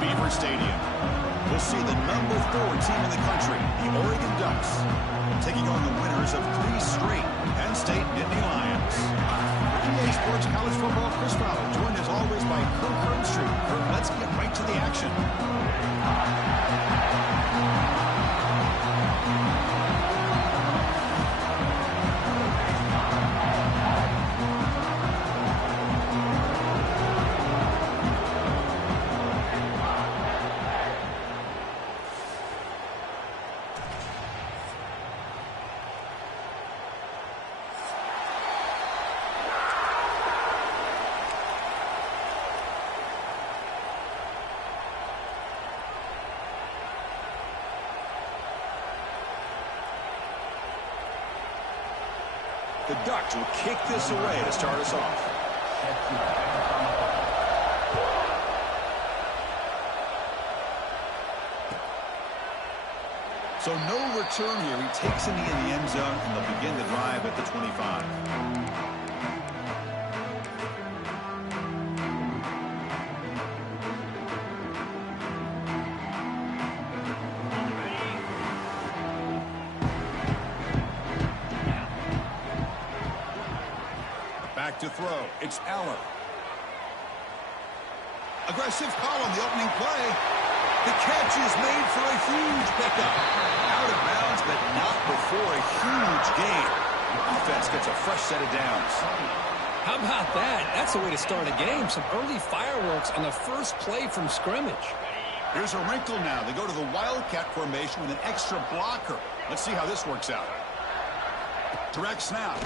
Beaver Stadium. We'll see the #4 team in the country, the Oregon Ducks, taking on the winners of 3 straight Penn State Nittany Lions. EA Sports College Football, Chris Fowler, joined as always by Kirk Herbstreit. Kirk, let's get right to the action. The Ducks will kick this away to start us off. So no return here. He takes a knee in the end zone, and they'll begin the drive at the 25. To throw. It's Aller. Aggressive call on the opening play. The catch is made for a huge pickup. Out of bounds, but not before a huge gain. The offense gets a fresh set of downs. How about that? That's the way to start a game. Some early fireworks on the first play from scrimmage. Here's a wrinkle now. They go to the Wildcat formation with an extra blocker. Let's see how this works out. Direct snap.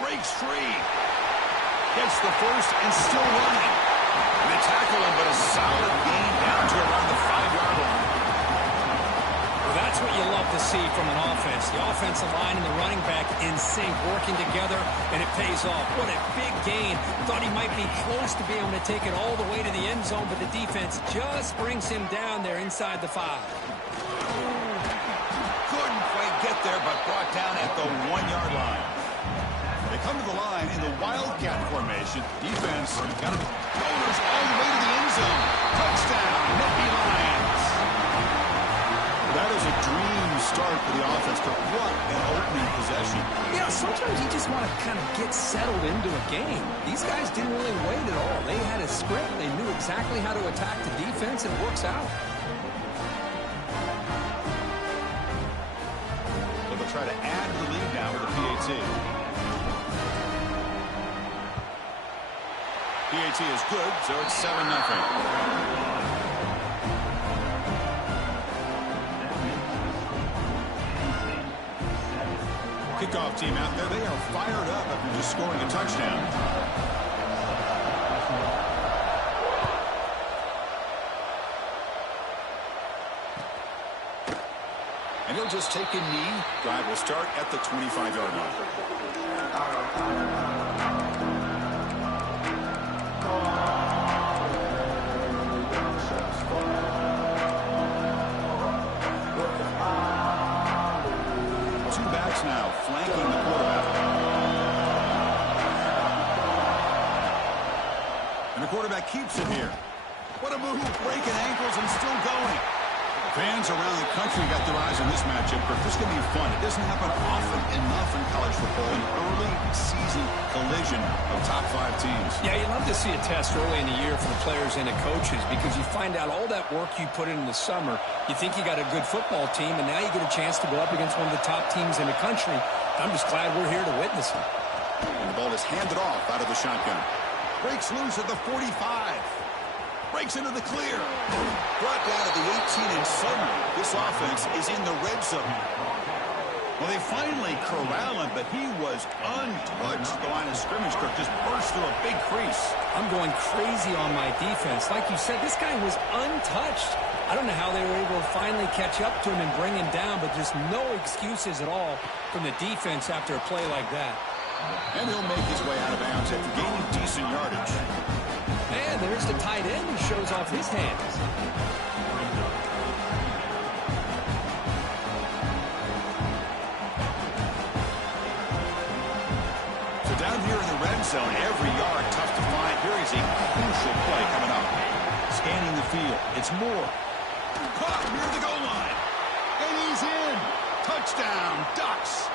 Breaks free. Gets the first and still running. They tackle him, but a solid gain down to around the 5-yard line. Well, that's what you love to see from an offense. The offensive line and the running back in sync, working together, and it pays off. What a big gain. Thought he might be close to being able to take it all the way to the end zone, but the defense just brings him down there inside the 5. Couldn't quite get there, but brought down at the 1-yard line. They come to the line in the Wildcat formation. Defense got it goes all the way to the end zone. Touchdown, Nittany Lions. That is a dream start for the offense, but what an opening possession. Yeah, sometimes you just want to kind of get settled into a game. These guys didn't really wait at all. They had a script. They knew exactly how to attack the defense, and it works out. So they'll try to add to the lead now with the PAT. PAT is good, so it's 7-0. Kickoff team out there. They are fired up after just scoring a touchdown. And he'll just take a knee. Drive will start at the 25-yard line. Now flanking the quarterback. And the quarterback keeps it here. What a move, breaking ankles and still going. Fans around the country got their eyes on this matchup, but this is going to be fun. It doesn't happen often enough in college football, an early season collision of top 5 teams. Yeah, you love to see a test early in the year for the players and the coaches because you find out all that work you put in the summer. You think you got a good football team, and now you get a chance to go up against one of the top teams in the country. I'm just glad we're here to witness it. And the ball is handed off out of the shotgun. Breaks loose at the 45. Breaks into the clear. Brought down at the 18, and suddenly this offense is in the red zone. Well, they finally corral him, but he was untouched. The line of scrimmage, Kirk, just burst through a big crease. I'm going crazy on my defense. Like you said, this guy was untouched. I don't know how they were able to finally catch up to him and bring him down, but just no excuses at all from the defense after a play like that. And he'll make his way out of bounds after gaining decent yardage. And there's the tight end who shows off his hands. So down here in the red zone, every yard tough to find. Here is a crucial play coming up. scanning the field. It's Moore. Caught near the goal line. And he's in. Touchdown, Ducks.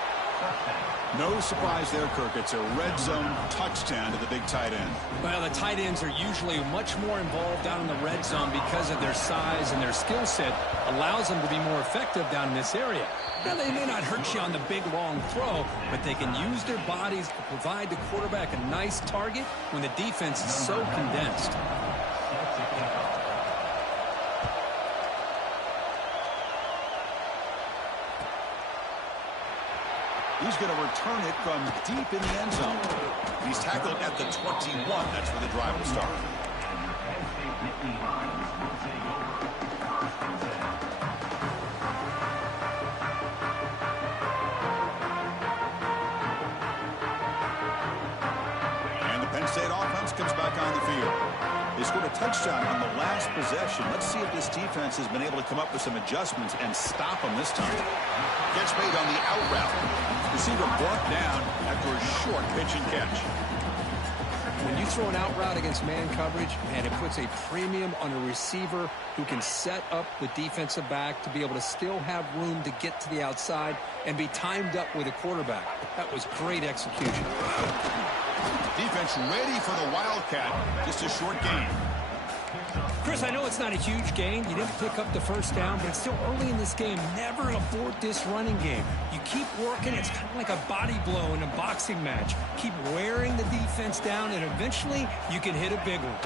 No surprise there, Kirk. It's a red zone touchdown to the big tight end. Well, the tight ends are usually much more involved down in the red zone because of their size, and their skill set allows them to be more effective down in this area. Now, they may not hurt you on the big, long throw, but they can use their bodies to provide the quarterback a nice target when the defense is so condensed. He's going to return it from deep in the end zone. He's tackled at the 21. That's where the drive will start. And the Penn State offense comes back on the field. They scored a touchdown on the last possession. Let's see if this defense has been able to come up with some adjustments and stop them this time. Catch made on the out route. Receiver brought down after a short pitch and catch. When you throw an out route against man coverage, man, it puts a premium on a receiver who can set up the defensive back to be able to still have room to get to the outside and be timed up with a quarterback. That was great execution. Defense ready for the Wildcat. Just a short gain. Chris, I know it's not a huge gain. You didn't pick up the first down, but it's still early in this game. Never abort this running game. You keep working. It's kind of like a body blow in a boxing match. Keep wearing the defense down, and eventually you can hit a big one.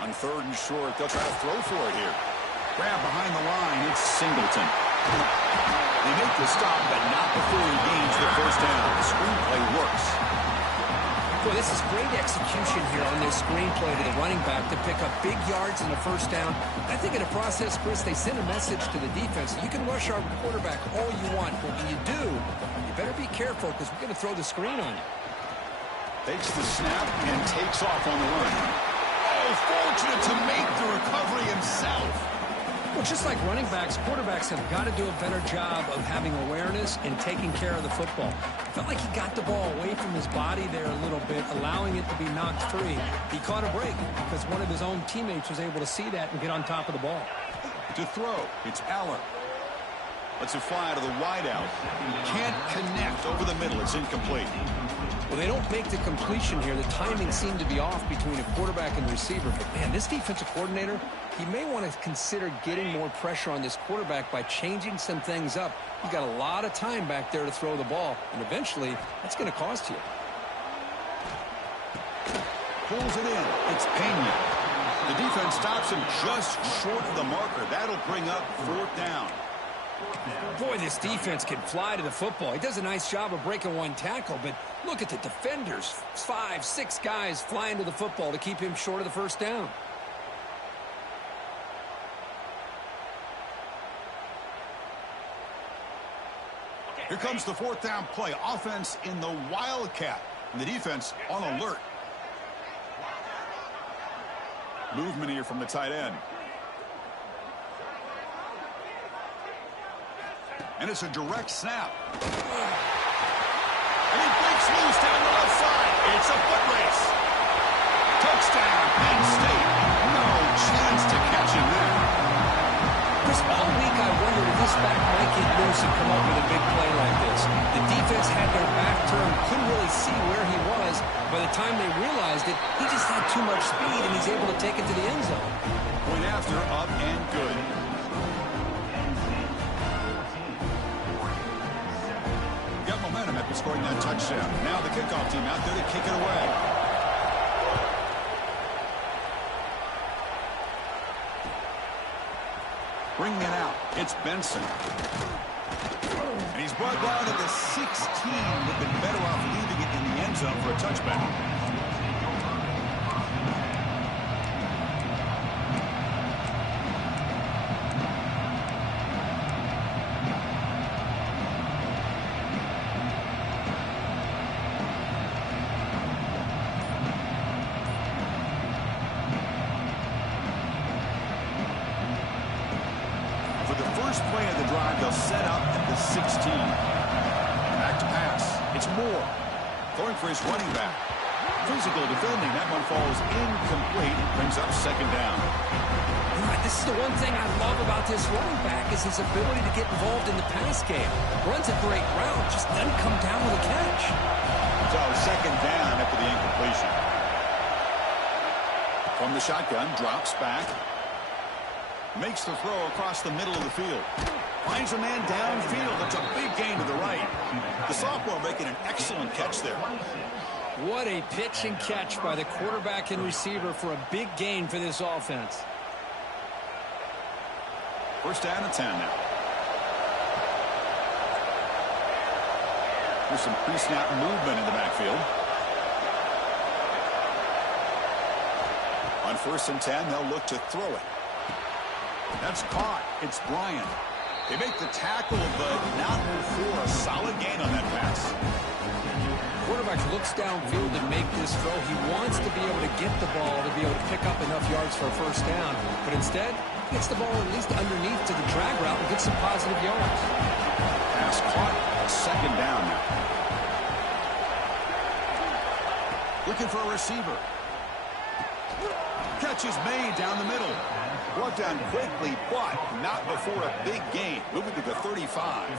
On 3rd and short, they'll try to throw for it here. Grab behind the line. It's Singleton. They make the stop, but not before he gains the first down. The screenplay works. Boy, this is great execution here on this screenplay to the running back to pick up big yards in the first down. I think in the process, Chris, they send a message to the defense. You can rush our quarterback all you want, but when you do, you better be careful because we're going to throw the screen on you. Takes the snap and takes off on the run. Oh, fortunate to make the recovery himself. Well, just like running backs, quarterbacks have got to do a better job of having awareness and taking care of the football. Felt like he got the ball away from his body there a little bit, allowing it to be knocked free. He caught a break because one of his own teammates was able to see that and get on top of the ball. To throw, it's Allen. Lets it fly to the wideout. Can't connect over the middle. It's incomplete. Well, they don't make the completion here. The timing seemed to be off between a quarterback and the receiver. But, man, this defensive coordinator, he may want to consider getting more pressure on this quarterback by changing some things up. You've got a lot of time back there to throw the ball, and eventually that's going to cost you. Pulls it in. It's Pena. The defense stops him just short of the marker. That'll bring up 4th down. Boy, this defense can fly to the football. He does a nice job of breaking one tackle, but look at the defenders. 5, 6 guys flying to the football to keep him short of the first down. Here comes the 4th down play. Offense in the Wildcat. And the defense on alert. Movement here from the tight end. And it's a direct snap. And he breaks loose down the left side. It's a foot race. Touchdown, Penn State. No chance to catch him there. Chris, all week I wondered if this back might get loose and come up with a big play like this. The defense had their back turned, couldn't really see where he was. By the time they realized it, he just had too much speed, and he's able to take it to the end zone. Point after, up and good. After scoring that touchdown. Now the kickoff team out there to kick it away. Bringing it out. It's Benson. And he's brought down to the 16. Would have been better off leaving it in the end zone for a touchback. First play of the drive, they'll set up at the 16. Back to pass. It's Moore. Going for his running back. Physical defending. That one falls incomplete. Brings up second down. This is the one thing I love about this running back is his ability to get involved in the pass game. Runs a great route, just doesn't come down with a catch. So second down after the incompletion. From the shotgun, drops back. Makes the throw across the middle of the field. Finds a man downfield. That's a big gain to the right. The sophomore making an excellent catch there. What a pitch and catch by the quarterback and receiver for a big gain for this offense. First down and 10 now. There's some pre-snap movement in the backfield. On first and 10, they'll look to throw it. That's caught. It's Bryant. They make the tackle, but not before a solid gain on that pass. Quarterback looks downfield to make this throw. He wants to be able to get the ball to be able to pick up enough yards for a first down. But instead, gets the ball at least underneath to the drag route and gets some positive yards. Pass caught. Second down now. Looking for a receiver. Catch is made down the middle. Brought down quickly, but not before a big gain. Moving to the 35.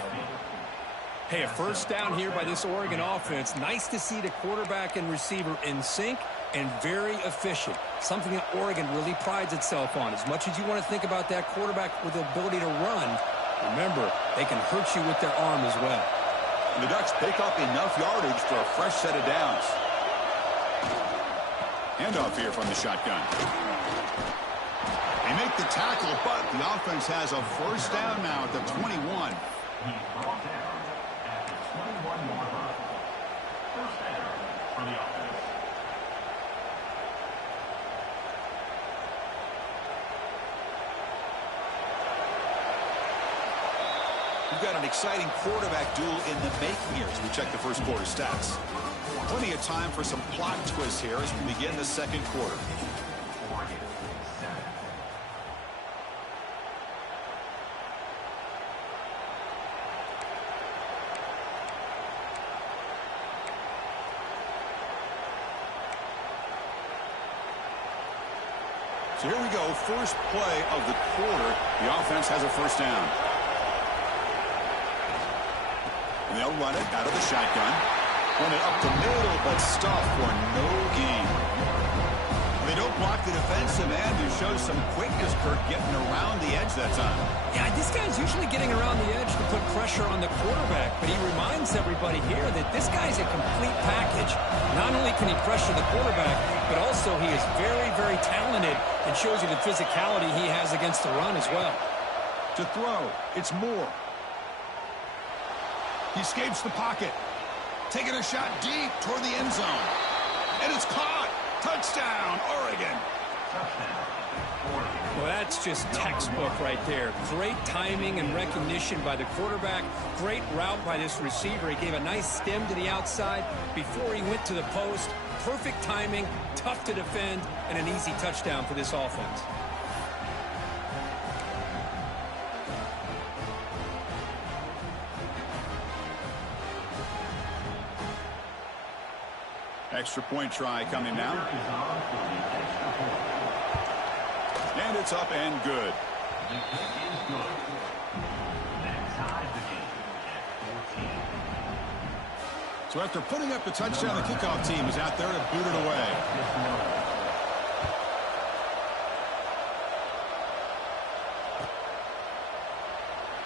Hey, a first down here by this Oregon offense. Nice to see the quarterback and receiver in sync and very efficient. Something that Oregon really prides itself on. As much as you want to think about that quarterback with the ability to run, remember, they can hurt you with their arm as well. And the Ducks pick up enough yardage for a fresh set of downs. Handoff here from the shotgun. They make the tackle, but the offense has a first down now at the 21. We've got an exciting quarterback duel in the making here as we check the first quarter stats. Plenty of time for some plot twists here as we begin the second quarter. So here we go, first play of the quarter. The offense has a first down. And they'll run it out of the shotgun. Run it up the middle, but stuff for no gain. They don't block the defensive end who shows some quickness, Kirk, getting around the edge that time. Yeah, this guy's usually getting around the edge to put pressure on the quarterback, but he reminds everybody here that this guy's a complete package. Not only can he pressure the quarterback, but also he is very, very talented and shows you the physicality he has against the run as well. To throw, it's Moore. He escapes the pocket. Taking a shot deep toward the end zone. And it's caught. Touchdown, Oregon. Well, that's just textbook right there. Great timing and recognition by the quarterback. Great route by this receiver. He gave a nice stem to the outside before he went to the post. Perfect timing, tough to defend, and an easy touchdown for this offense. Extra point try coming now. And it's up and good. So after putting up the touchdown, the kickoff team is out there to boot it away.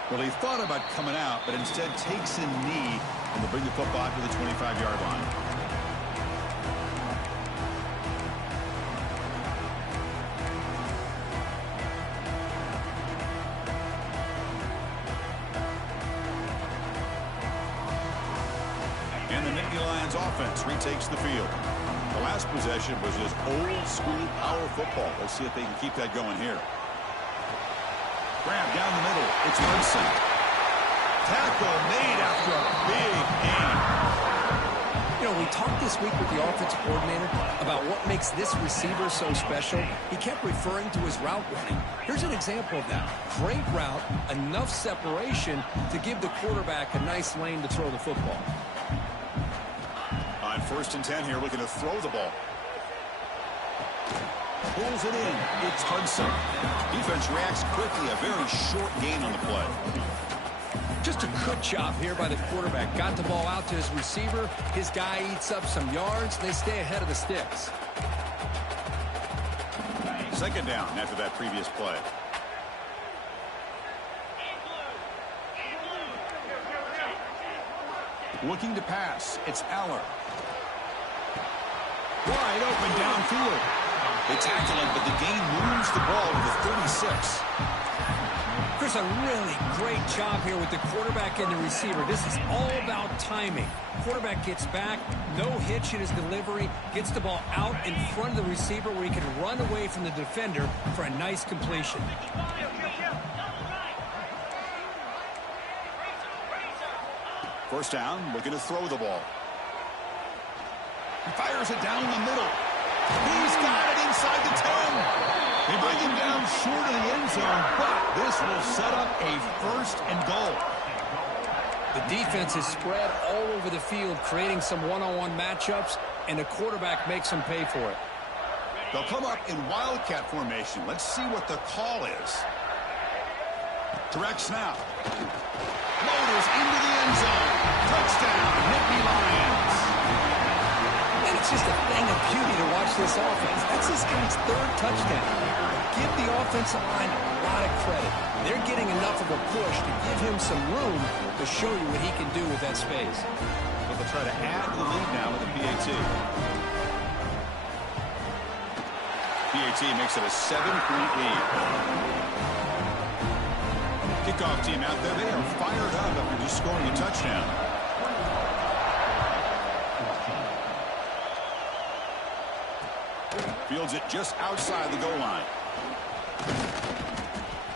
Well, he thought about coming out, but instead takes a knee and will bring the football to the 25-yard line. Offense retakes the field. The last possession was just old school power football. Let's see if they can keep that going here. Grab down the middle. It's Wilson. Tackle made after a big gain. You know, we talked this week with the offensive coordinator about what makes this receiver so special. He kept referring to his route running. Here's an example of that. Great route, enough separation to give the quarterback a nice lane to throw the football. On 1st and 10 here, looking to throw the ball. Pulls it in. It's Hudson. Defense reacts quickly. A very short gain on the play. Just a good job here by the quarterback. Got the ball out to his receiver. His guy eats up some yards. They stay ahead of the sticks. 2nd down after that previous play. Looking to pass. It's Aller. Wide open downfield. They tackle him, but the gain moves the ball to the 36. There's a really great job here with the quarterback and the receiver. This is all about timing. Quarterback gets back, no hitch in his delivery, gets the ball out in front of the receiver where he can run away from the defender for a nice completion. First down, looking to throw the ball. He fires it down the middle. He's got it inside the 10. They bring him down short of the end zone, but this will set up a 1st and goal. The defense is spread all over the field, creating some one-on-one matchups, and the quarterback makes them pay for it. They'll come up in wildcat formation. Let's see what the call is. Direct snap. Motors into the end zone. Touchdown, Nittany Lions. And it's just a thing of beauty to watch this offense. That's this guy's 3rd touchdown. Give the offensive line a lot of credit. They're getting enough of a push to give him some room to show you what he can do with that space. But they'll try to add to the lead now with the PAT. PAT makes it a 7-point lead. Kickoff team out there. They are fired up after just scoring a touchdown. Fields it just outside the goal line.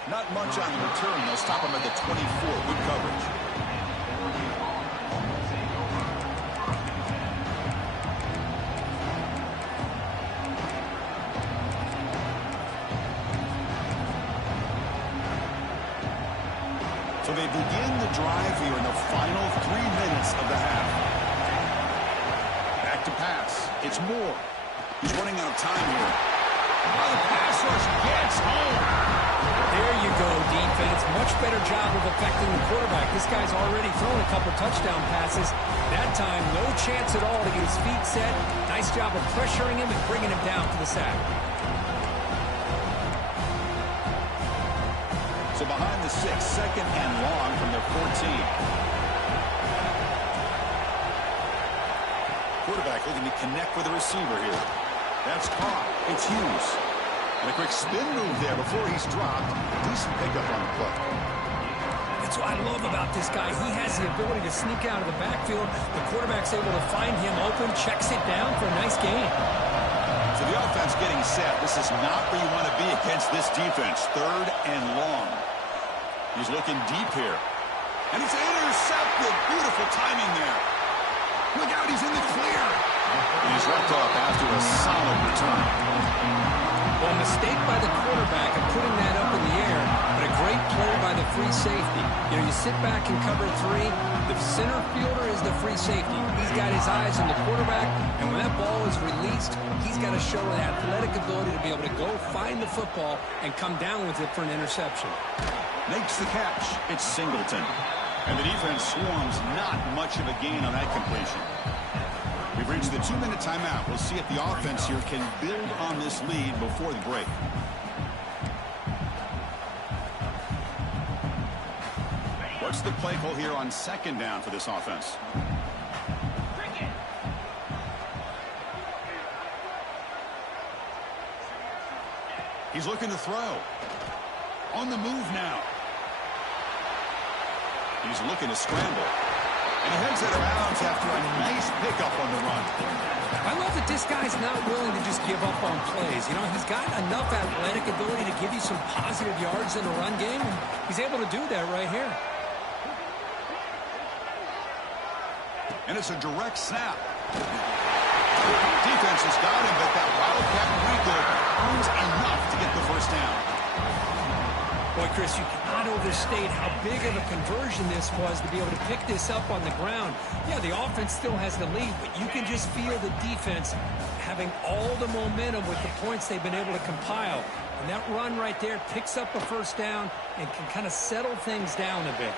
Not much on the return. They'll stop him at the 24. Good coverage. So they begin the drive here in the final 3 minutes of the half. Back to pass. It's Moore. He's running out of time here. Oh, the pass rush gets home. There you go, defense. Much better job of affecting the quarterback. This guy's already thrown a couple touchdown passes. That time, no chance at all to get his feet set. Nice job of pressuring him and bringing him down for the sack. So behind the 6, 2nd and long from their 14. Quarterback looking to connect with the receiver here. That's caught. It's Hughes. And a quick spin move there before he's dropped. Decent pickup on the play. That's what I love about this guy. He has the ability to sneak out of the backfield. The quarterback's able to find him open, checks it down for a nice gain. So the offense getting set. This is not where you want to be against this defense. 3rd and long. He's looking deep here. And it's intercepted. Beautiful timing there. Look out, he's in the clear. And he's wrapped up after a solid return. Well, a mistake by the quarterback of putting that up in the air, but a great play by the free safety. You know, you sit back and cover 3. The center fielder is the free safety. He's got his eyes on the quarterback, and when that ball is released, he's got to show an athletic ability to be able to go find the football and come down with it for an interception. Makes the catch. It's Singleton. And the defense swarms. Not much of a gain on that completion. We've reached the 2-minute timeout. We'll see if the offense here can build on this lead before the break. What's the play call here on 2nd down for this offense? He's looking to throw. On the move now. He's looking to scramble. And he heads out of bounds after a nice pickup on the run. I love that this guy's not willing to just give up on plays. You know, he's got enough athletic ability to give you some positive yards in the run game. And he's able to do that right here. And it's a direct snap. Defense has got him, but that wildcat wrinkle earns enough to get the first down. Boy, Chris, you cannot overstate how big of a conversion this was to be able to pick this up on the ground. Yeah, the offense still has the lead, but you can just feel the defense having all the momentum with the points they've been able to compile. And that run right there picks up a first down and can kind of settle things down a bit.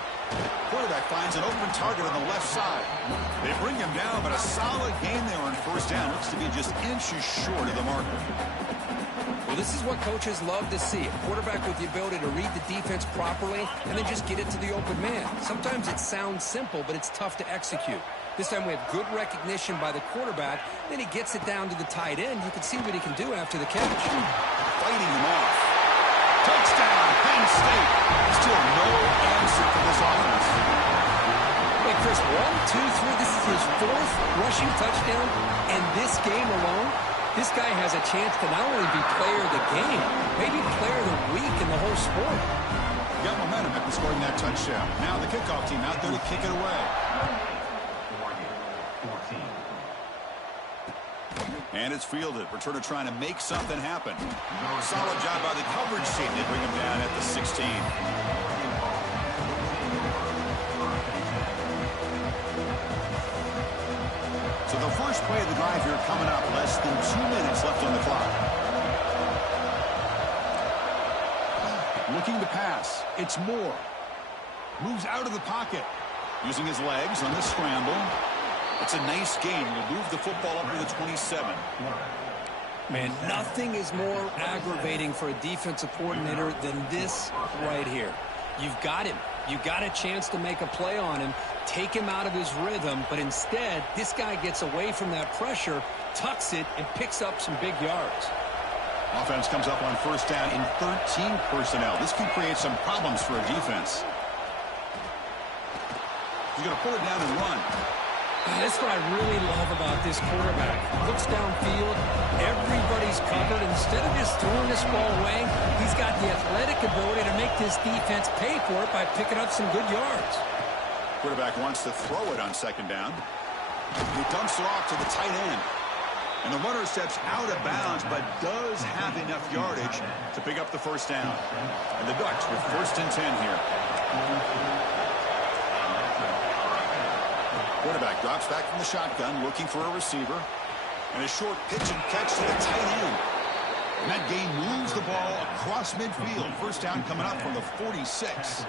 Quarterback finds an open target on the left side. They bring him down, but a solid gain there on first down. Looks to be just inches short of the marker. Well, this is what coaches love to see. A quarterback with the ability to read the defense properly and then just get it to the open man. Sometimes it sounds simple, but it's tough to execute. This time we have good recognition by the quarterback. Then he gets it down to the tight end. You can see what he can do after the catch. Fighting him off. Touchdown, Penn State. Still no answer for this offense. Hey, Chris, 1, 2, 3. This is his 4th rushing touchdown. And this game alone, this guy has a chance to not only be player of the game, maybe player of the week in the whole sport. Got momentum after scoring that touchdown. Now the kickoff team out there to kick it away. And it's fielded. Returner trying to make something happen. Solid job by the coverage team. They bring him down at the 16. So the first play of the drive here coming up. Less than 2 minutes left on the clock. Looking to pass. It's Moore. Moves out of the pocket. Using his legs on the scramble. It's a nice game. We'll move the football up to the 27. Man, nothing is more aggravating for a defensive coordinator than this right here. You've got him. You've got a chance to make a play on him, take him out of his rhythm, but instead, this guy gets away from that pressure, tucks it, and picks up some big yards. Offense comes up on first down in 13 personnel. This can create some problems for a defense. He's going to pull it down and run. That's what I really love about this quarterback. Looks downfield, everybody's covered. Instead of just throwing this ball away, he's got the athletic ability to make this defense pay for it by picking up some good yards. Quarterback wants to throw it on second down. He dumps it off to the tight end. And the runner steps out of bounds, but does have enough yardage to pick up the first down. And the Ducks with first and 10 here. Quarterback drops back from the shotgun, looking for a receiver. And a short pitch and catch to the tight end. And that game moves the ball across midfield. First down coming up from the 46.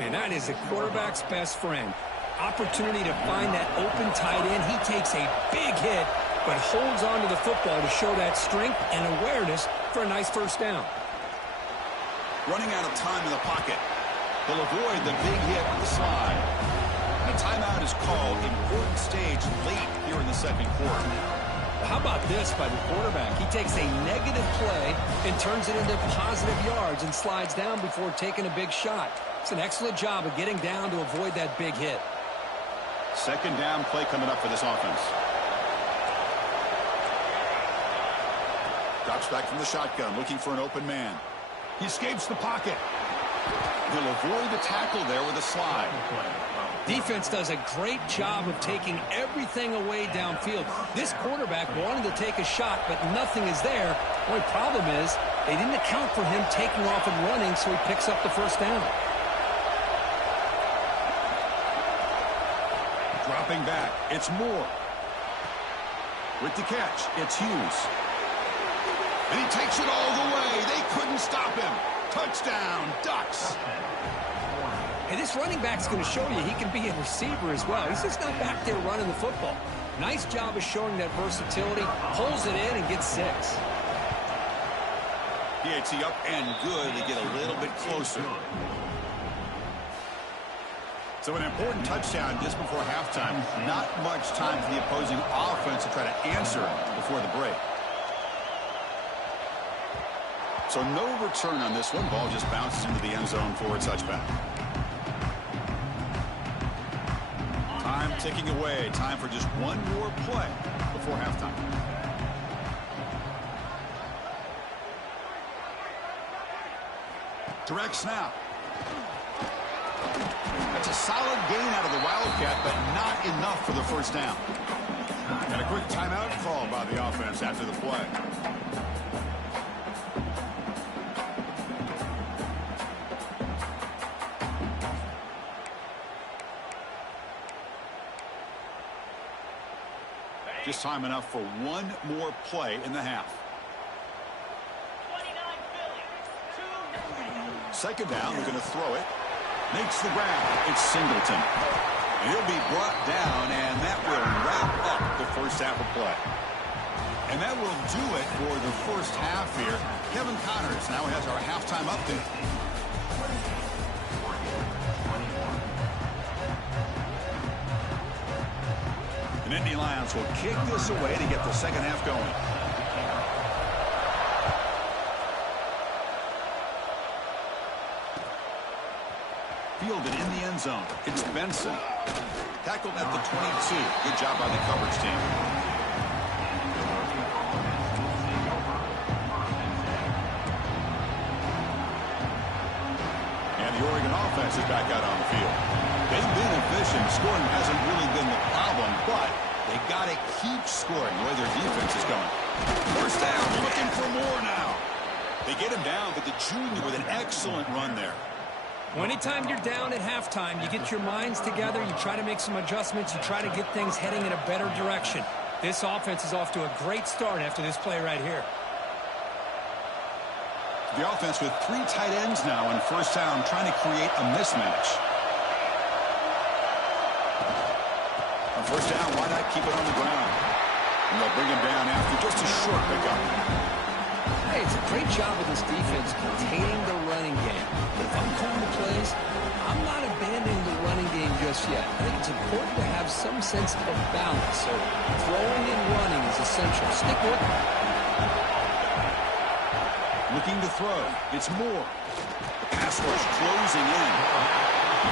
Man, that is a quarterback's best friend. Opportunity to find that open tight end. He takes a big hit, but holds on to the football to show that strength and awareness for a nice first down. Running out of time in the pocket. They'll avoid the big hit with the slide. A timeout is called. Important stage late here in the second quarter. How about this by the quarterback? He takes a negative play and turns it into positive yards and slides down before taking a big shot. It's an excellent job of getting down to avoid that big hit. Second down play coming up for this offense. Drops back from the shotgun, looking for an open man. He escapes the pocket. He'll avoid the tackle there with a slide. Defense does a great job of taking everything away downfield. This quarterback wanted to take a shot, but nothing is there. The only problem is they didn't account for him taking off and running, so he picks up the first down. Dropping back, it's Moore. With the catch, it's Hughes. And he takes it all the way. They couldn't stop him. Touchdown, Ducks. Hey, this running back's going to show you he can be a receiver as well. He's just not back there running the football. Nice job of showing that versatility. Pulls it in and gets 6. PAT up and good. They get a little bit closer. So an important touchdown just before halftime. Not much time for the opposing offense to try to answer before the break. So no return on this one. Ball just bounces into the end zone for a touchback. Time ticking away. Time for just one more play before halftime. Direct snap. That's a solid gain out of the Wildcat, but not enough for the first down. And a quick timeout call by the offense after the play. Just time enough for one more play in the half. Second down, they're going to throw it. Makes the grab. It's Singleton. And he'll be brought down, and that will wrap up the first half of play. And that will do it for the first half here. Kevin Connors now has our halftime update. The Nittany Lions will kick this away to get the second half going. Fielded in the end zone. It's Benson. Tackled at the 22. Good job by the coverage team. And the Oregon offense is back out on the field. They've been efficient. Scoring hasn't really been the problem, but they got to keep scoring the way their defense is going. First down, looking for more now. They get him down, but the junior with an excellent run there. Well, anytime you're down at halftime, you get your minds together, you try to make some adjustments, you try to get things heading in a better direction. This offense is off to a great start after this play right here. The offense with 3 tight ends now on first down, trying to create a mismatch. On first down, why not keep it on the ground? And they'll bring him down after just a short pickup. Hey, it's a great job of this defense containing the running game. But if I'm calling the plays, I'm not abandoning the running game just yet. I think it's important to have some sense of balance. So throwing and running is essential. Stick with it. Looking to throw. It's Moore. The pass rush closing in.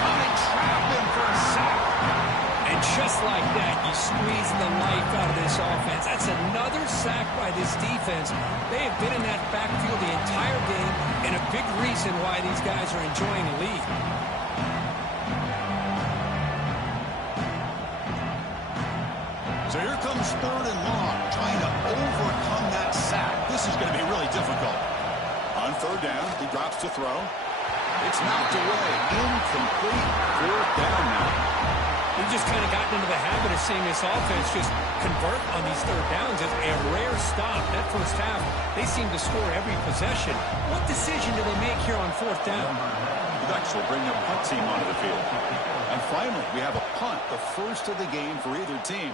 They trap him for a sack. And just like that, you squeeze the life out of this offense. That's another sack by this defense. They have been in that backfield the entire game, and a big reason why these guys are enjoying the lead. So here comes third and long, trying to overcome that sack. This is going to be really difficult. On third down, he drops to throw. It's knocked away. Incomplete. Fourth down now. We've just kind of gotten into the habit of seeing this offense just convert on these third downs as a rare stop. That first half, they seem to score every possession. What decision do they make here on fourth down? The Ducks will bring their punt team onto the field. And finally, we have a punt, the first of the game for either team.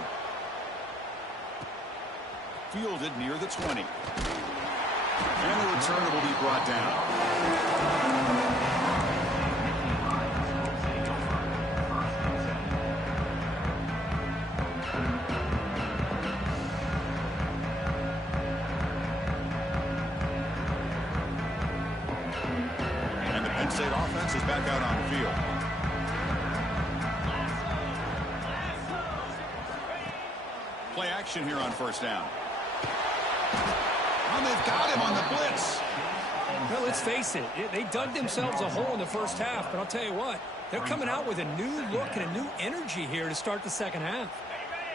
Fielded near the 20. And the return will be brought down. State offense is back out on the field. Play action here on first down. And they've got him on the blitz. Well, let's face it. They dug themselves a hole in the first half, but I'll tell you what, they're coming out with a new look and a new energy here to start the second half.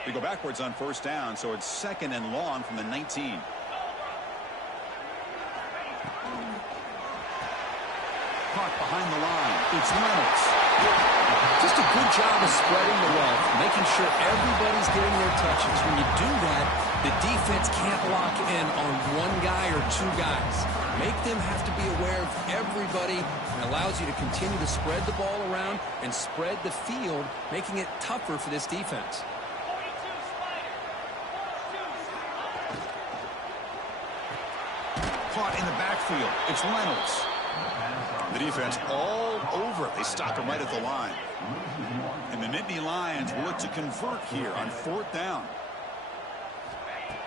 They go backwards on first down, so it's second and long from the 19. Behind the line, it's Reynolds. Just a good job of spreading the wealth, making sure everybody's getting their touches. When you do that, the defense can't lock in on one guy or two guys. Make them have to be aware of everybody, and allows you to continue to spread the ball around and spread the field, making it tougher for this defense. Caught in the backfield, it's Reynolds. The defense all over. They stop him right at the line. And the Nittany Lions will look to convert here on fourth down.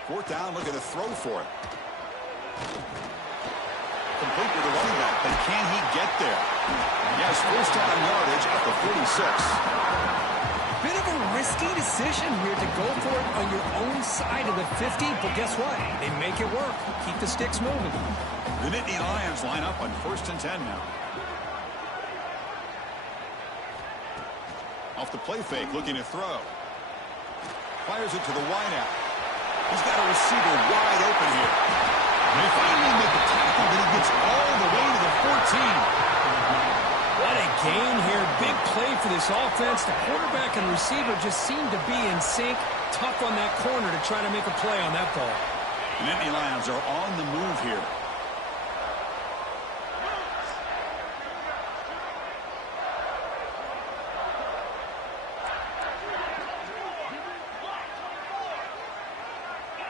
Fourth down, looking to throw for it. Complete with the running back, but can he get there? Yes, first down yardage at the 46. Bit of a risky decision here to go for it on your own side of the 50, but guess what? They make it work. Keep the sticks moving. The Nittany Lions line up on first and 10 now. Off the play fake, looking to throw. Fires it to the wideout. He's got a receiver wide open here. And they finally make the tackle, but he gets all the way to the 14. What a gain here. Big play for this offense. The quarterback and receiver just seem to be in sync. Tough on that corner to try to make a play on that ball. The Nittany Lions are on the move here.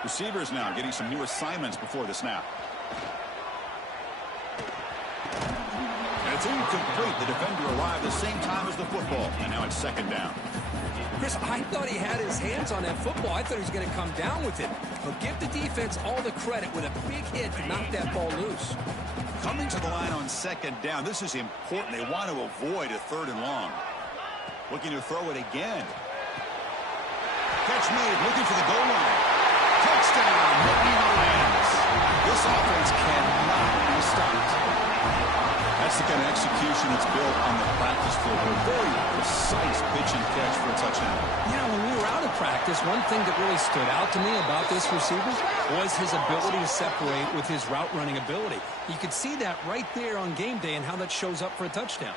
Receivers now getting some new assignments before the snap. And it's incomplete. The defender arrived the same time as the football. And now it's second down. Chris, I thought he had his hands on that football. I thought he was going to come down with it. But give the defense all the credit with a big hit to knock that ball loose. Coming to the line on second down. This is important. They want to avoid a third and long. Looking to throw it again. Catch made. Looking for the goal line. Touchdown, Nittany Lions. This offense cannot be stopped. That's the kind of execution that's built on the practice field. A very precise pitch and catch for a touchdown. You know, when we were out of practice, one thing that really stood out to me about this receiver was his ability to separate with his route running ability. You could see that right there on game day and how that shows up for a touchdown.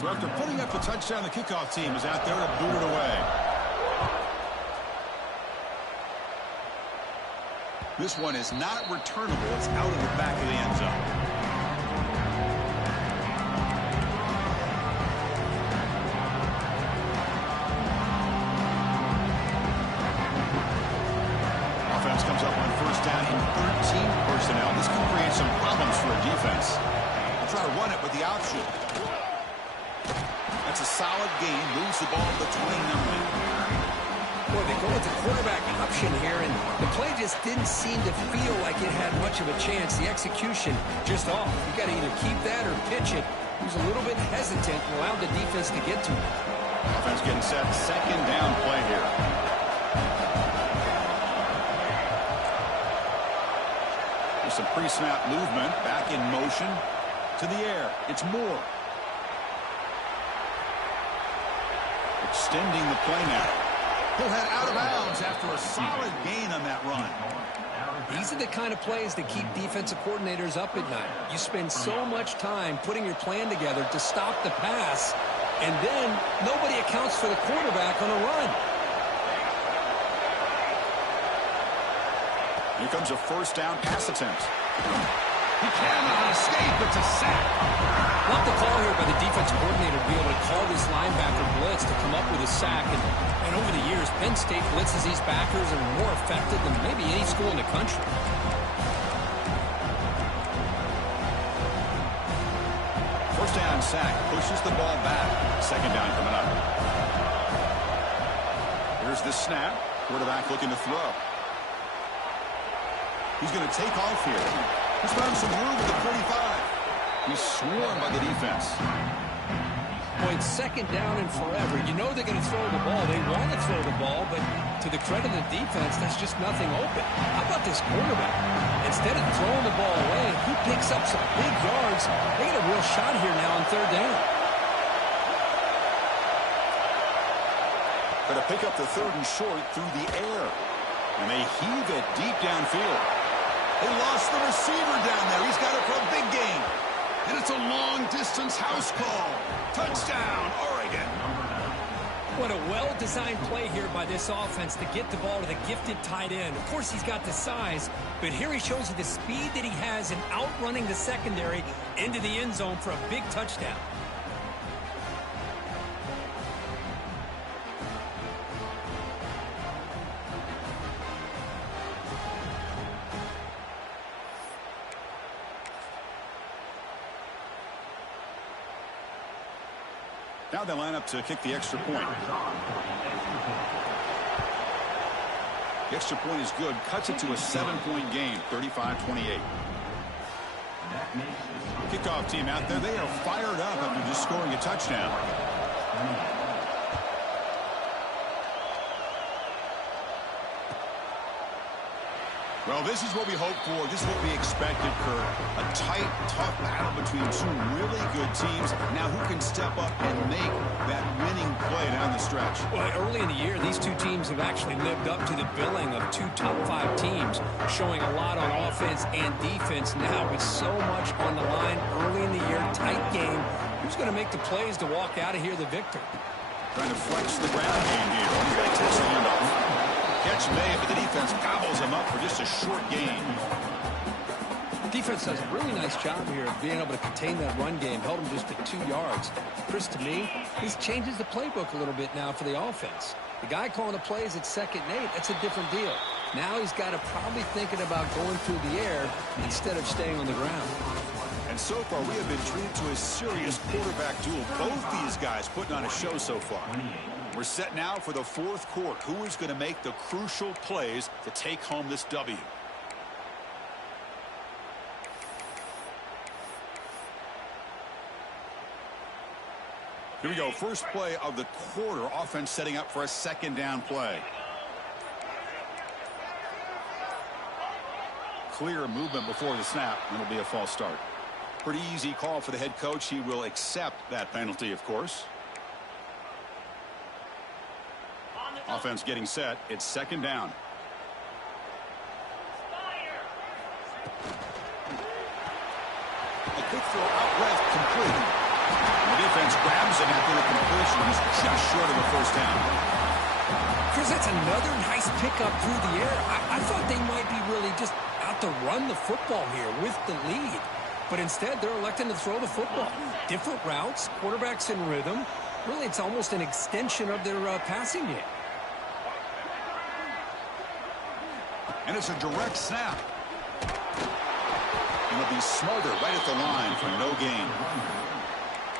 So after putting up a touchdown, the kickoff team is out there to boot it away. This one is not returnable. It's out of the back of the end zone. Offense comes up on first down in 13 personnel. This can create some problems for a defense. They'll try to run it with the option. That's a solid gain. Moves the ball to the 20-yard. Boy, they go with the quarterback option here, and the play just didn't seem to feel like it had much of a chance. The execution just off. You got to either keep that or pitch it. He was a little bit hesitant and allowed the defense to get to him. Offense getting set. Second down play here. There's some pre-snap movement. Back in motion to the air. It's Moore. Extending the play now. He'll head out of bounds after a solid gain on that run. These are the kind of plays that keep defensive coordinators up at night. You spend so much time putting your plan together to stop the pass, and then nobody accounts for the quarterback on a run. Here comes a first down pass attempt. He cannot escape. It's a sack. Love the call here by the defensive coordinator to be able to call this linebacker blitz to come up with a sack. And over the years, Penn State blitzes these backers and are more effective than maybe any school in the country. First down sack. Pushes the ball back. Second down coming up. Here's the snap. Quarterback looking to throw. He's going to take off here. He's found some room at the 45. He's swarmed by the defense. Boy, it's second down and forever. You know they're going to throw the ball. They want to throw the ball, but to the credit of the defense, there's just nothing open. How about this quarterback? Instead of throwing the ball away, he picks up some big yards. They get a real shot here now on third down. Going to pick up the third and short through the air. And they heave it deep downfield. They lost the receiver down there. He's got it for a big gain. And it's a long-distance house call. Touchdown, Oregon. What a well-designed play here by this offense to get the ball to the gifted tight end. Of course, he's got the size, but here he shows you the speed that he has in outrunning the secondary into the end zone for a big touchdown. Now they line up to kick the extra point. The extra point is good. Cuts it to a 7-point game, 35-28. Kickoff team out there. They are fired up after just scoring a touchdown. Well, this is what we hoped for. This is what we expected, Kurt. A tight, tough battle between two really good teams. Now who can step up and make that winning play down the stretch? Well, early in the year, these two teams have actually lived up to the billing of two top-5 teams, showing a lot on offense and defense. Now with so much on the line early in the year, tight game, who's going to make the plays to walk out of here the victor. Trying to flex the ground game here. He's going to take the handoff. Catch made, but the defense gobbles him up for just a short gain. Defense does a really nice job here of being able to contain that run game. Held him just at 2 yards. Chris, to me, this changes the playbook a little bit now for the offense. The guy calling the plays at 2nd and 8, that's a different deal. Now he's got to probably thinking about going through the air instead of staying on the ground. And so far, we have been treated to a serious quarterback duel. Both these guys putting on a show so far. We're set now for the 4th quarter. Who is going to make the crucial plays to take home this W? Here we go. First play of the quarter. Offense setting up for a 2nd down play. Clear movement before the snap, and it'll be a false start. Pretty easy call for the head coach. He will accept that penalty, of course. Offense getting set. It's 2nd down. A quick throw out left, complete. And the defense grabs him after the completion. He's just short of the 1st down. Chris, that's another nice pickup through the air. I thought they might be really just out to run the football here with the lead. But instead, they're electing to throw the football. Different routes, quarterbacks in rhythm. Really, it's almost an extension of their passing game. And it's a direct snap. And it'll be smarter right at the line for no gain.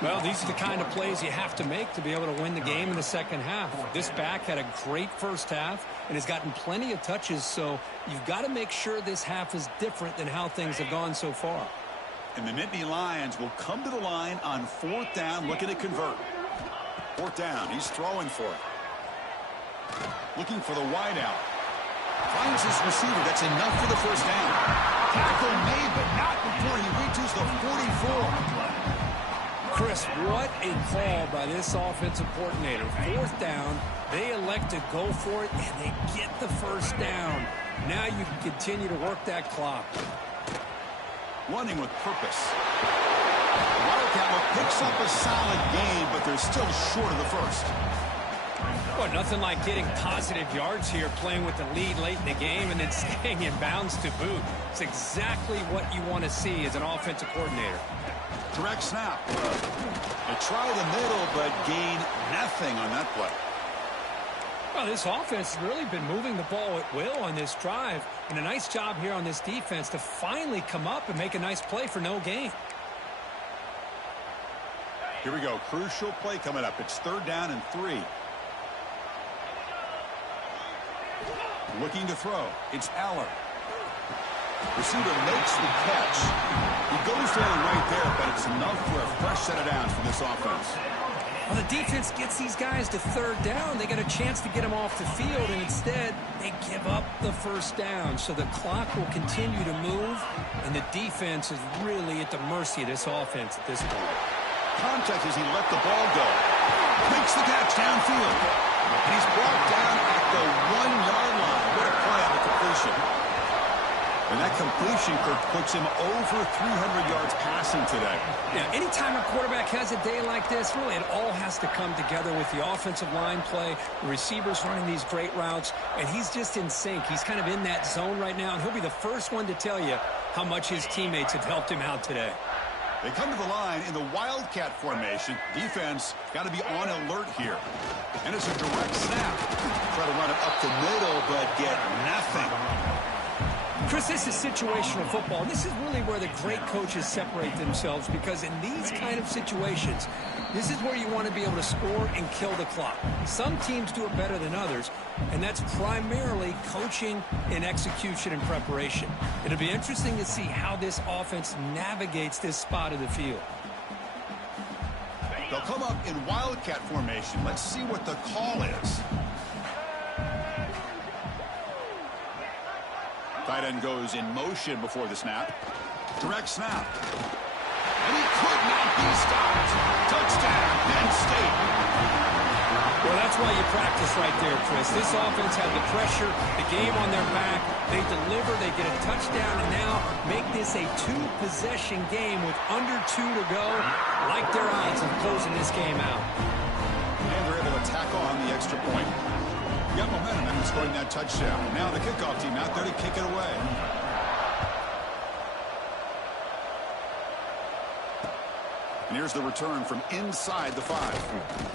Well, these are the kind of plays you have to make to be able to win the game in the 2nd half. This back had a great 1st half and has gotten plenty of touches, so you've got to make sure this half is different than how things have gone so far. And the Nittany Lions will come to the line on 4th down, looking to convert. 4th down, he's throwing for it. Looking for the wideout. Finds his receiver, that's enough for the 1st down. Tackle made, but not before he reaches the 44. Chris, what a call by this offensive coordinator. 4th down, they elect to go for it, and they get the 1st down. Now you can continue to work that clock. Running with purpose. Wildcat picks up a solid gain, but they're still short of the 1st. Well, nothing like getting positive yards here, playing with the lead late in the game, and then staying in bounds to boot. It's exactly what you want to see as an offensive coordinator. Direct snap. They try the middle, but gain nothing on that play. Well, this offense has really been moving the ball at will on this drive, and a nice job here on this defense to finally come up and make a nice play for no gain. Here we go. Crucial play coming up. It's 3rd down and 3. Looking to throw. It's Aller. Receiver makes the catch. He goes down right there, but it's enough for a fresh set of downs for this offense. Well, the defense gets these guys to 3rd down. They got a chance to get them off the field, and instead they give up the 1st down. So the clock will continue to move, and the defense is really at the mercy of this offense at this point. Contact as he let the ball go. Makes the catch downfield. And he's brought down at the 1-yard line. What a play on the completion. And that completion, Kirk, puts him over 300 yards passing today. Yeah, anytime a quarterback has a day like this, really it all has to come together with the offensive line play, the receivers running these great routes, and he's just in sync. He's kind of in that zone right now, and he'll be the first one to tell you how much his teammates have helped him out today. They come to the line in the Wildcat formation. Defense got to be on alert here. And it's a direct snap. Try to run it up the middle, but get nothing. Chris, this is situational football. This is really where the great coaches separate themselves, because in these kind of situations, this is where you want to be able to score and kill the clock. Some teams do it better than others, and that's primarily coaching and execution and preparation. It'll be interesting to see how this offense navigates this spot of the field. They'll come up in Wildcat formation. Let's see what the call is. Tight end goes in motion before the snap. Direct snap. And he could not be stopped. Touchdown, Penn State. Well, that's why you practice right there, Chris. This offense had the pressure, the game on their back. They deliver, they get a touchdown, and now make this a two-possession game with under 2 to go. Like their odds of closing this game out. And they're able to tack on the extra point. Got momentum after scoring that touchdown. Now the kickoff team out there to kick it away. And here's the return from inside the 5.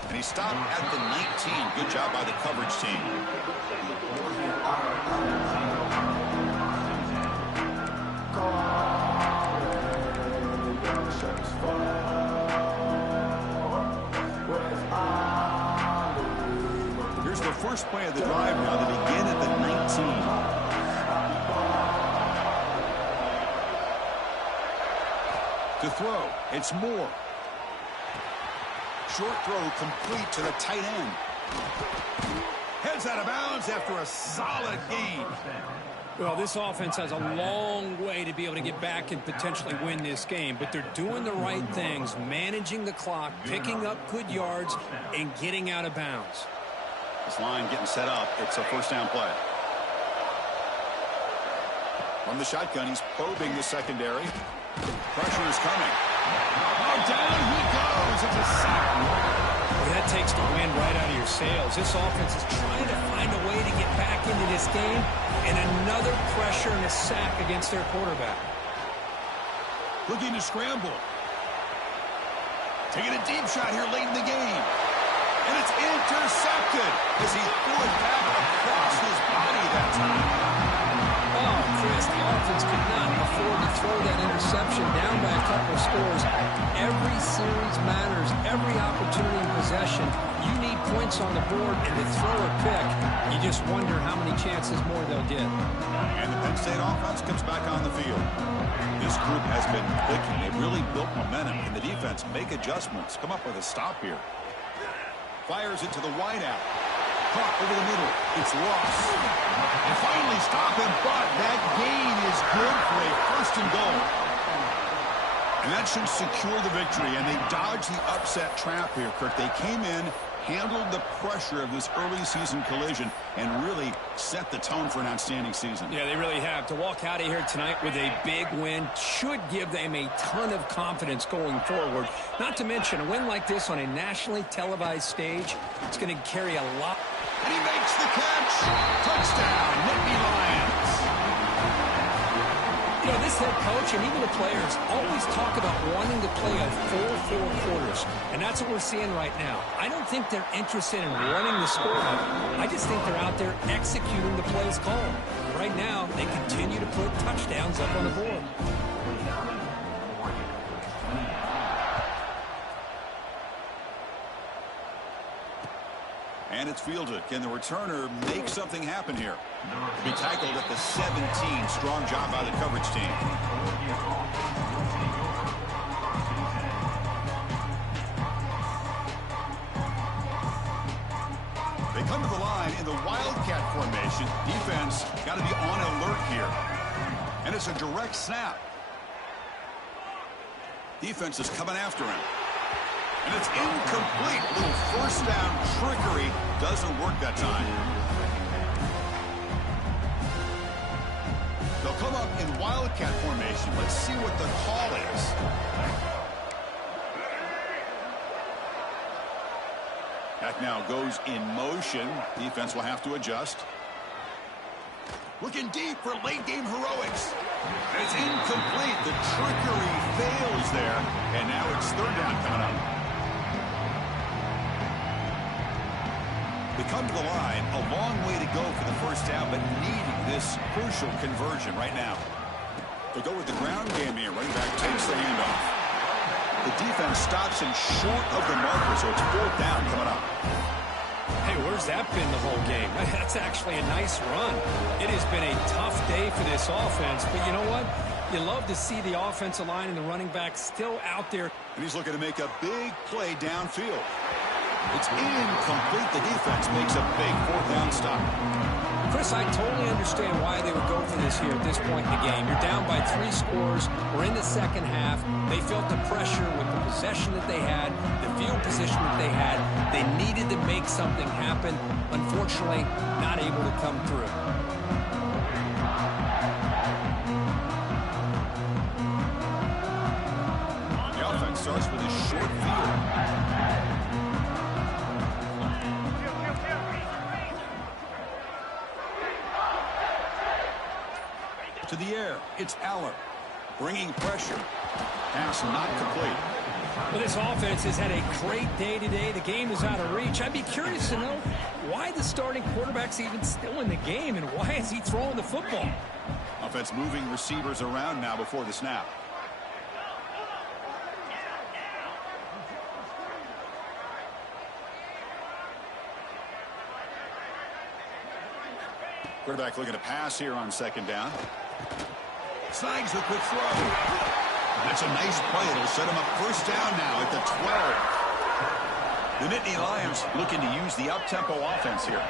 And he stopped at the 19. Good job by the coverage team. Here's the first play of the drive now. They begin at the 19. To throw, it's Moore. Short throw complete to the tight end. Heads out of bounds after a solid gain. Well, this offense has a long way to be able to get back and potentially win this game, but they're doing the right things, managing the clock, picking up good yards, and getting out of bounds. This line getting set up. It's a first down play. From the shotgun, he's probing the secondary. Pressure is coming. Oh, down he goes. It's a sack. Well, that takes the wind right out of your sails. This offense is trying to find a way to get back into this game, and another pressure and a sack against their quarterback. Looking to scramble. Taking a deep shot here late in the game. And it's intercepted as he threw it back across his body that time. Oh, Chris, the offense could not afford to throw that interception down by a couple of scores. Every series matters. Every opportunity in possession. You need points on the board, and to throw a pick, you just wonder how many chances more they'll get. And the Penn State offense comes back on the field. This group has been clicking. They've really built momentum, and the defense make adjustments. Come up with a stop here. Fires it to the wideout. Caught over the middle. It's Ross. And finally stop him, but that gain is good for a first and goal. And that should secure the victory, and they dodged the upset trap here, Kirk. They came in, handled the pressure of this early season collision, and really set the tone for an outstanding season. Yeah, they really have. To walk out of here tonight with a big win should give them a ton of confidence going forward. Not to mention, a win like this on a nationally televised stage, it's going to carry a lot. And he makes the catch. Touchdown, Nittany Lions. You know, this head coach and even the players always talk about wanting to play a full 4 quarters, and that's what we're seeing right now. I don't think they're interested in running the score up. I just think they're out there executing the plays called. Right now, they continue to put touchdowns up on the board. And it's fielded. Can the returner make something happen here? Be tackled at the 17. Strong job by the coverage team. They come to the line in the Wildcat formation. Defense got to be on alert here. And it's a direct snap. Defense is coming after him. And it's incomplete. A little first down trickery doesn't work that time. They'll come up in Wildcat formation. Let's see what the call is. Back now goes in motion. Defense will have to adjust. Looking deep for late game heroics. And it's incomplete. The trickery fails there. And now it's third down coming up. They come to the line, a long way to go for the first down, but needing this crucial conversion right now. They go with the ground game here. Running back takes the handoff. The defense stops him short of the marker, so it's fourth down coming up. Hey, where's that been the whole game? That's actually a nice run. It has been a tough day for this offense, but you know what? You love to see the offensive line and the running back still out there. And he's looking to make a big play downfield. And it's a direct snap. Looking to throw. It's Moore. And he's got 5 yards. And he's looking to make a big play. It's incomplete. The defense makes a big fourth down stop. Chris, I totally understand why they would go for this here at this point in the game. You're down by 3 scores. We're in the second half. They felt the pressure with the possession that they had, the field position that they had. They needed to make something happen. Unfortunately, not able to come through. The offense starts with a short field. To the air, it's Aller. Bringing pressure. Pass not complete. Well, this offense has had a great day today. The game is out of reach. I'd be curious to know why the starting quarterback's even still in the game and why is he throwing the football? Offense moving receivers around now before the snap. Quarterback looking to pass here on second down. Snags the quick throw. That's a nice play. It'll set him up first down now at the 12. The Nittany Lions looking to use the up-tempo offense here.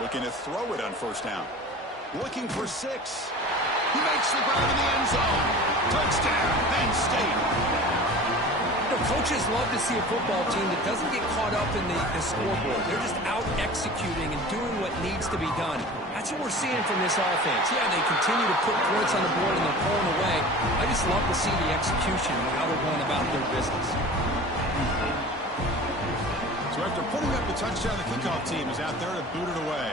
Looking to throw it on first down. Looking for 6. He makes the grab in the end zone. Touchdown, Penn State. Coaches love to see a football team that doesn't get caught up in the scoreboard. They're just out executing and doing what needs to be done. That's what we're seeing from this offense. Yeah, they continue to put points on the board and they're pulling away. I just love to see the execution and how they're going about their business. So after putting up the touchdown, the kickoff team is out there to boot it away.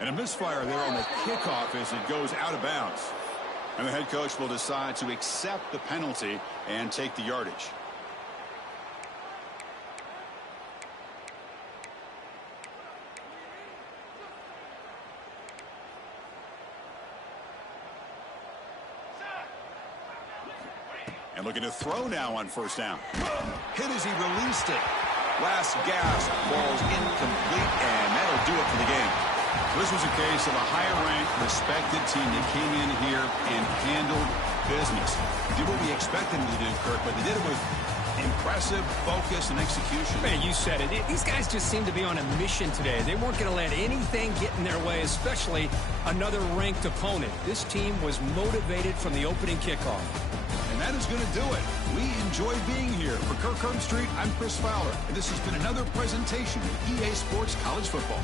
And a misfire there on the kickoff as it goes out of bounds. And the head coach will decide to accept the penalty and take the yardage. And looking to throw now on first down. Hit as he released it. Last gasp, ball's incomplete, and that'll do it for the game. This was a case of a higher-ranked, respected team that came in here and handled business. Did what we expected them to do, Kirk, but they did it with impressive focus and execution. Man, you said it. These guys just seem to be on a mission today. They weren't going to let anything get in their way, especially another ranked opponent. This team was motivated from the opening kickoff. And that is going to do it. We enjoy being here. For Kirk Herbstreit, I'm Chris Fowler, and this has been another presentation of EA Sports College Football.